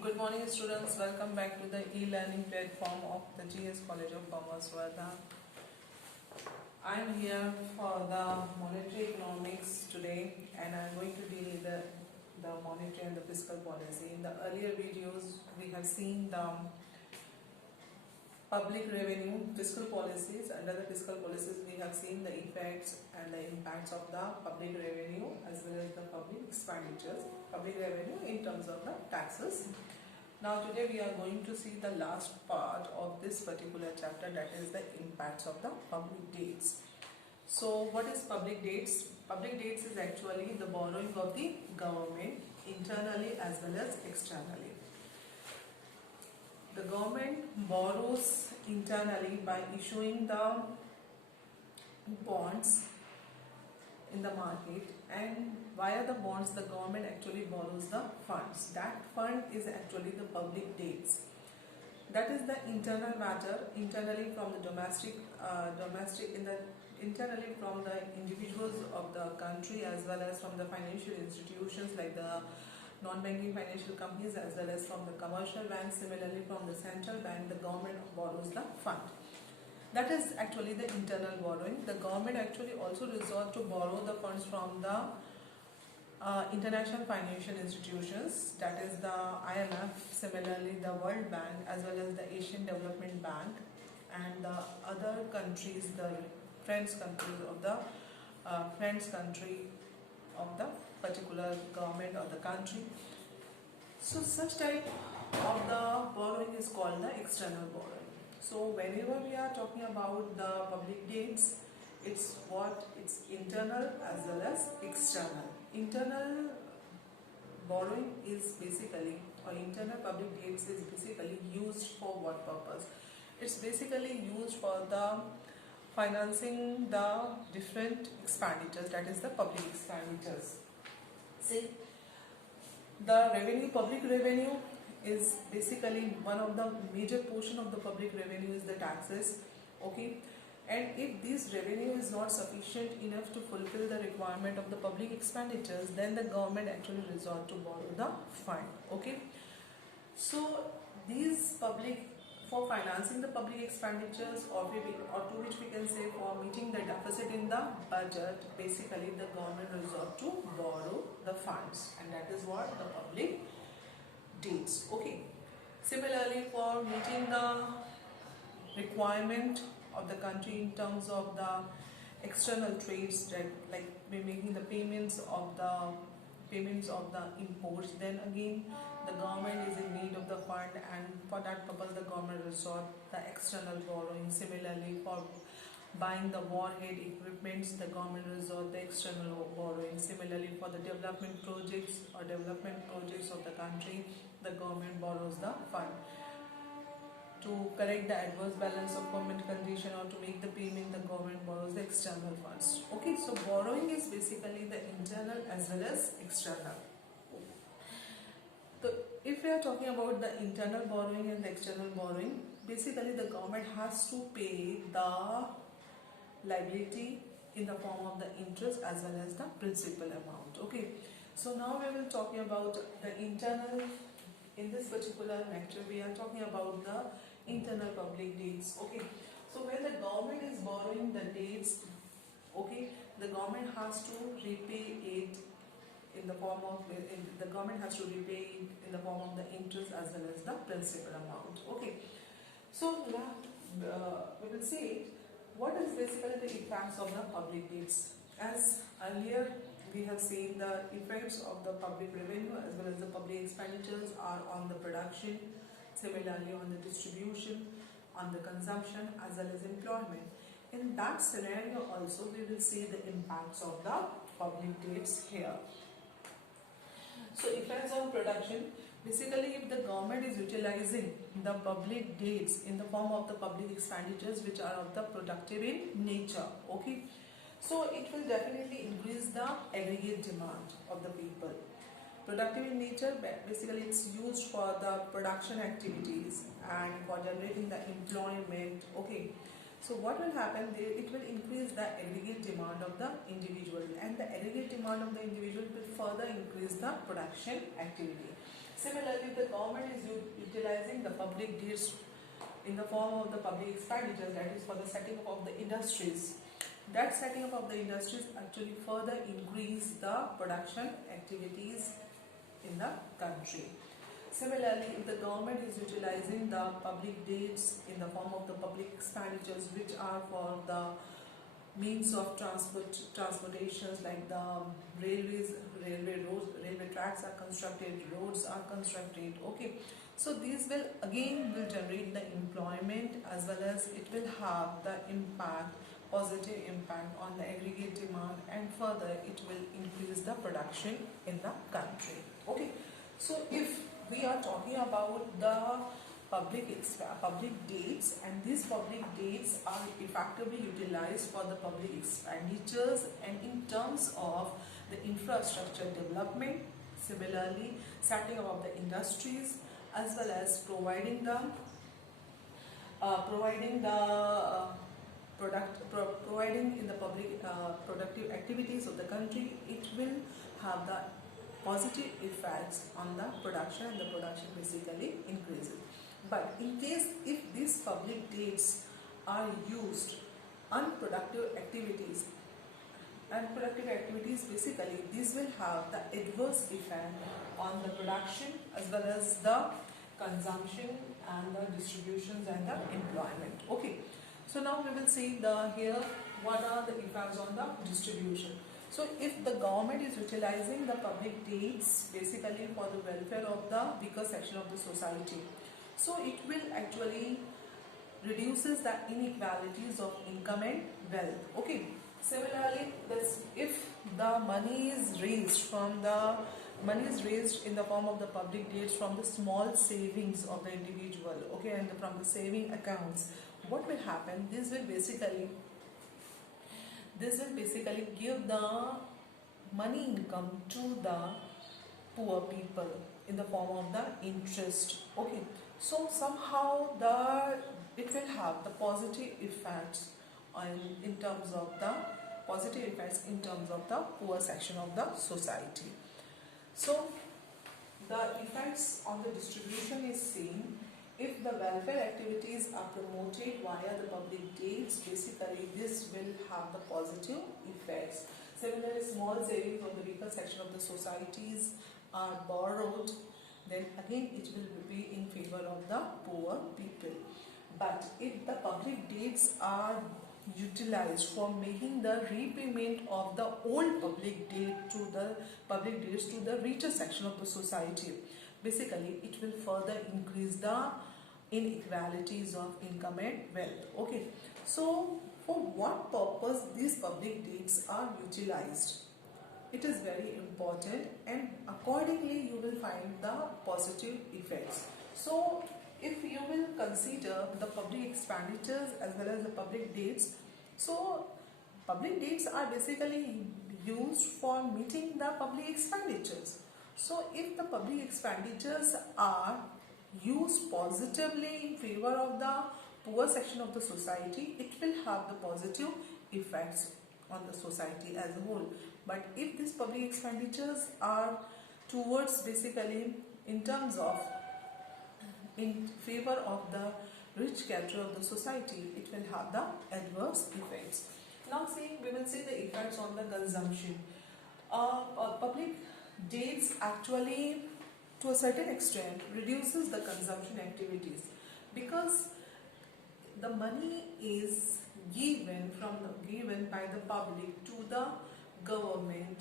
Good morning, students. Welcome back to the e-learning platform of the GS College of Commerce, Wardha. I am here for the monetary economics today, and I am going to deal with the monetary and the fiscal policy. In the earlier videos, we have seen the public revenue, fiscal policies. Under the fiscal policies, we have seen the effects and the impacts of the public revenue as well as the public expenditures. Public revenue in terms of the taxes. Now today we are going to see the last part of this particular chapter, that is the impacts of the public debts. So what is public debts? Public debts is actually the borrowing of the government internally as well as externally. The government borrows internally by issuing the bonds in the market, and via the bonds the government actually borrows the funds. That fund is actually the public debts. That is the internal matter, internally from the internally from the individuals of the country as well as from the financial institutions like the non-banking financial companies as well as from the commercial banks. Similarly, from the central bank, the government borrows the fund. That is actually the internal borrowing. The government actually also resort to borrow the funds from the international financial institutions, that is the IMF, similarly the World Bank as well as the Asian Development Bank and the other countries, the friends countries of the particular government of the country. So such type of the borrowing is called the external borrowing. So whenever we are talking about the public debts, it's internal as well as external. Internal borrowing is basically, or internal public debts is basically used for what purpose? It's basically used for the financing the different expenditures, that is the public expenditures. See, the revenue, public revenue is basically one of the major portion of the public revenue is the taxes, okay, and if this revenue is not sufficient enough to fulfill the requirement of the public expenditures, then the government actually resort to borrow the fund, okay. So these public, for financing the public expenditures or to which we can say for meeting the deficit in the budget, basically the government resort to borrow the funds, and that is what the public debts, okay. Similarly, for meeting the requirement of the country in terms of the external trades, like making the payments of the imports, then again the government is in need of the fund, and for that purpose the government resort the external borrowing. Similarly, for buying the warhead equipments, the government resort the external borrowing. Similarly, for the development projects of the country, the government borrows the fund. To correct the adverse balance of government condition or to make the payment, the government borrows the external funds. Okay, so borrowing is basically the internal as well as external. So if we are talking about the internal borrowing and the external borrowing, basically the government has to pay the liability in the form of the interest as well as the principal amount. Okay, so now we will talk about the internal. In this particular lecture, we are talking about the internal public debts. Okay, so when the government is borrowing the debts, okay, the government has to repay it in the form of the interest as well as the principal amount. Okay, so we will see what is basically the effects of the public debts. As earlier we have seen, the effects of the public revenue as well as the public expenditures are on the production, similarly on the distribution, on the consumption as well as employment. In that scenario also we will see the impacts of the public debts here. So effects on production, basically if the government is utilizing the public debts in the form of the public expenditures which are of the productive in nature, okay, so it will definitely increase the aggregate demand of the people. Productive in nature, basically it's used for the production activities and for generating the employment, okay. So what will happen there, it will increase the aggregate demand of the individual, and the aggregate demand of the individual will further increase the production activity. Similarly, the government is utilizing the public deeds in the form of the public expenditure, that is for the setting up of the industries. That setting up of the industries actually further increase the production activities in the country. Similarly, if the government is utilizing the public deeds in the form of the public expenditures which are for the means of transportations like the railways, railway tracks are constructed, roads are constructed, okay. So these will generate the employment, as well as it will have the positive impact on the aggregate demand, and further it will increase the production in the country, okay. So if we are talking about the public dates, and these public dates are effectively utilized for the public expenditures and in terms of the infrastructure development, similarly setting up of the industries, as well as providing the providing in the public productive activities of the country. It will have the positive effects on the production, and the production basically increases. But in case if these public dates are used unproductive activities, basically these will have the adverse effect on the production, as well as the consumption and the distributions and the employment, okay. So now we will see here what are the effects on the distribution. So if the government is utilizing the public dates basically for the welfare of the weaker section of the society, so it will actually reduces the inequalities of income and wealth, okay. Similarly, if the money is raised in the form of the public dates from the small savings of the individual, okay, and from the saving accounts, what will happen? This will basically give the money income to the poor people in the form of the interest, okay. So somehow it will have the positive effects in terms of the poor section of the society. So the effects on the distribution is seen. If the welfare activities are promoted via the public dates, basically this will have the positive effects. Similarly, small savings of the weaker section of the societies are borrowed, then again it will be in favor of the poor people. But if the public dates are utilized for making the repayment of the old public dates to the richer section of the society, basically it will further increase the inequalities of income and wealth, okay. So for what purpose these public dates are utilized, it is very important, and accordingly you will find the positive effects. So if you will consider the public expenditures as well as the public dates, so public dates are basically used for meeting the public expenditures. So if the public expenditures are used positively in favor of the poor section of the society, it will have the positive effects on the society as a whole. But if these public expenditures are towards basically in favor of the rich character of the society, it will have the adverse effects. Now we will see the effects on the consumption. Public dates actually to a certain extent reduces the consumption activities, because the money is given by the public to the government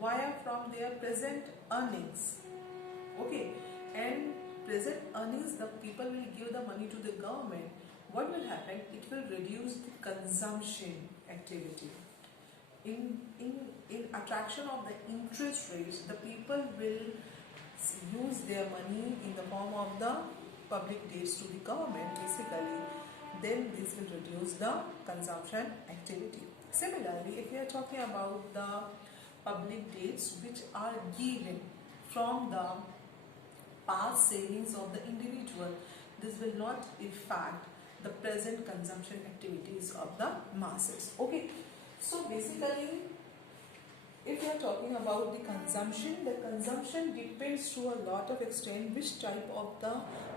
via from their present earnings, okay, and present earnings the people will give the money to the government. What will happen? It will reduce the consumption activity. In attraction of the interest rates, the people will use their money in the form of the public dates to the government basically, then this will reduce the consumption activity. Similarly, if we are talking about the public dates which are given from the past savings of the individual, this will not affect the present consumption activities of the masses, okay. So basically if we are talking about the consumption depends to a lot of extent which type of the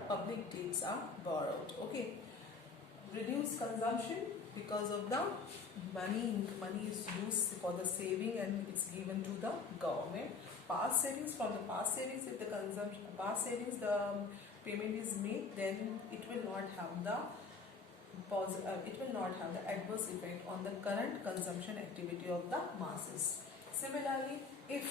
public debts are borrowed. Okay, reduce consumption because of the money is used for the saving and it's given to the government. Past savings, from the past savings, if the consumption past savings the payment is made, then it will not have the adverse effect on the current consumption activity of the masses. Similarly, if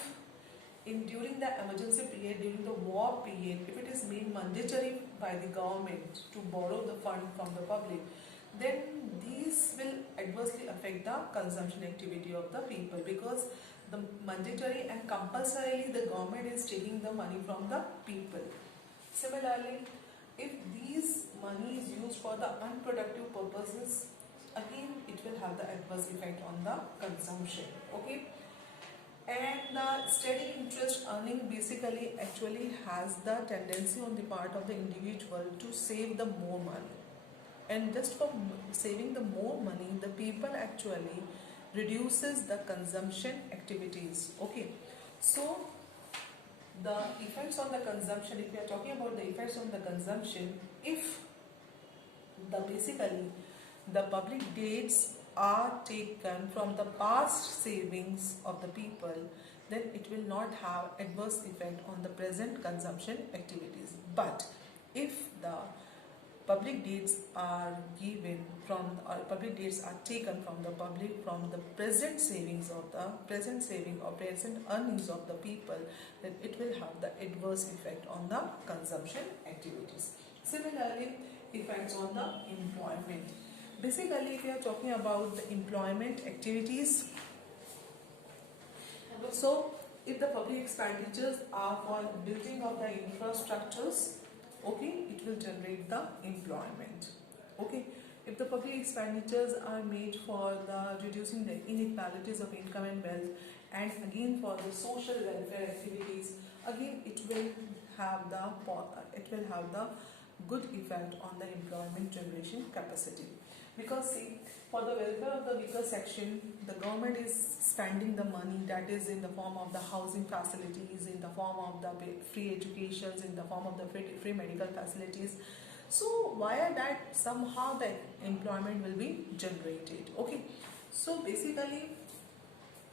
during the emergency period, during the war period, if it is made mandatory by the government to borrow the fund from the public, then these will adversely affect the consumption activity of the people, because the mandatory and compulsorily the government is taking the money from the people. Similarly, if these money is used for the unproductive purposes, again it will have the adverse effect on the consumption. Okay, and the steady interest earning basically actually has the tendency on the part of the individual to save the more money, and just for saving the more money, the people actually reduces the consumption activities. Okay, so the effects on the consumption, if we are talking about the effects on the consumption, if basically the public debts are taken from the past savings of the people, then it will not have adverse effect on the present consumption activities. But if the public debts are given from public debts are taken from the present savings of the present earnings of the people, then it will have the adverse effect on the consumption activities. Similarly, effects on the employment. Basically, if we are talking about the employment activities, so if the public expenditures are for building of the infrastructures, okay, it will generate the employment. Okay, if the public expenditures are made for the reducing the inequalities of income and wealth, and again for the social welfare activities, again it will have the good effect on the employment generation capacity. Because see, for the welfare of the weaker section, the government is spending the money, that is in the form of the housing facilities, in the form of the free educations, in the form of the free medical facilities. So via that somehow the employment will be generated. Okay, so basically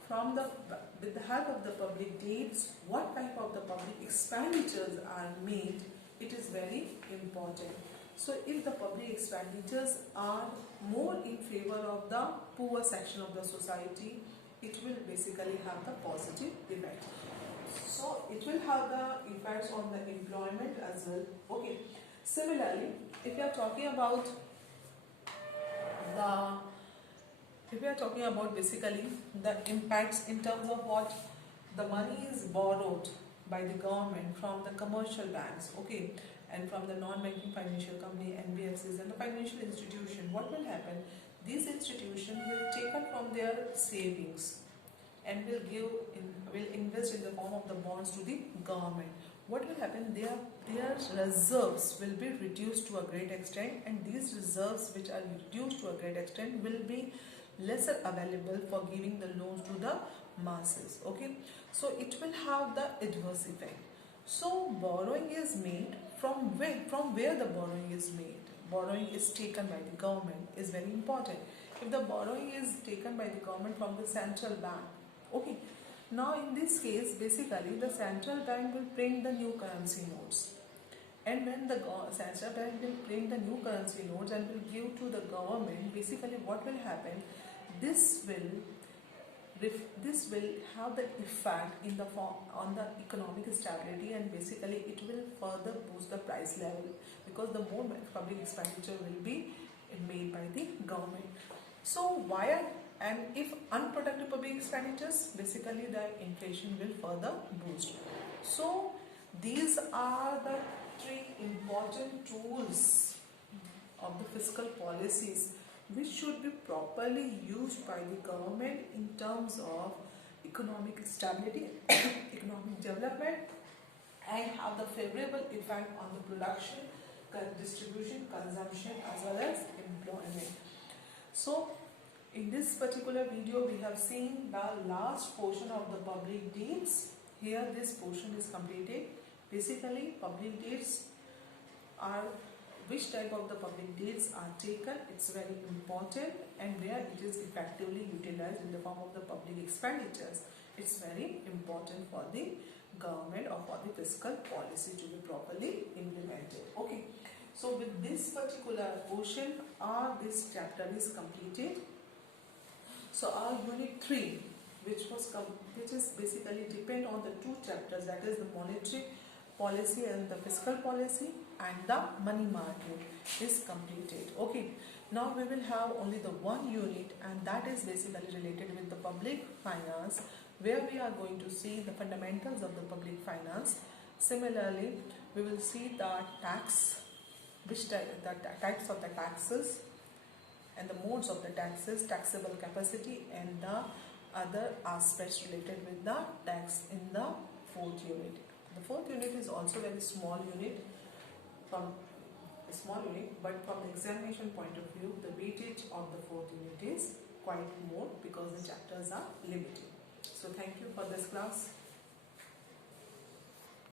with the help of the public debts, what type of the public expenditures are made, it is very important. So if the public expenditures are more in favor of the poor section of the society, it will basically have the positive effect. So it will have the effects on the employment as well. Okay. Similarly, if we are talking about basically the impacts in terms of what the money is borrowed by the government from the commercial banks, okay, and from the non-banking financial company, NBFCs, and the financial institution, what will happen? These institutions will take up from their savings and will invest in the form of the bonds to the government. What will happen? Their reserves will be reduced to a great extent, and these reserves which are reduced to a great extent will be lesser available for giving the loans to the masses. Okay, so it will have the adverse effect. So borrowing is made from where the borrowing is made. Borrowing is taken by the government is very important. If the borrowing is taken by the government from the central bank, okay, now in this case basically the central bank will print the new currency notes, and when the central bank will print the new currency notes and will give to the government, basically what will happen, this will have the effect in the form on the economic stability, and basically it will further boost the price level, because the more public expenditure will be made by the government. So and if unproductive public expenditures, basically the inflation will further boost. So these are the three important tools of the fiscal policies which should be properly used by the government in terms of economic stability, economic development, and have the favorable effect on the production, distribution, consumption, as well as employment. So In this particular video, we have seen the last portion of the public deeds. Here, this portion is completed. Basically, public deeds are which type of the public deeds are taken. It's very important, and where it is effectively utilized in the form of the public expenditures. It's very important for the government or for the fiscal policy to be properly implemented. Okay. So with this particular portion, this chapter is completed. So our unit 3, which is basically depend on the two chapters, that is the monetary policy and the fiscal policy, and the money market is completed. Okay. Now we will have only the one unit, and that is basically related with the public finance, where we are going to see the fundamentals of the public finance. Similarly, we will see the tax, the types of the taxes and the modes of the taxes, taxable capacity, and the other aspects related with the tax in the fourth unit. The fourth unit is also very small unit, but from the examination point of view, the weightage of the fourth unit is quite more because the chapters are limited. So thank you for this class.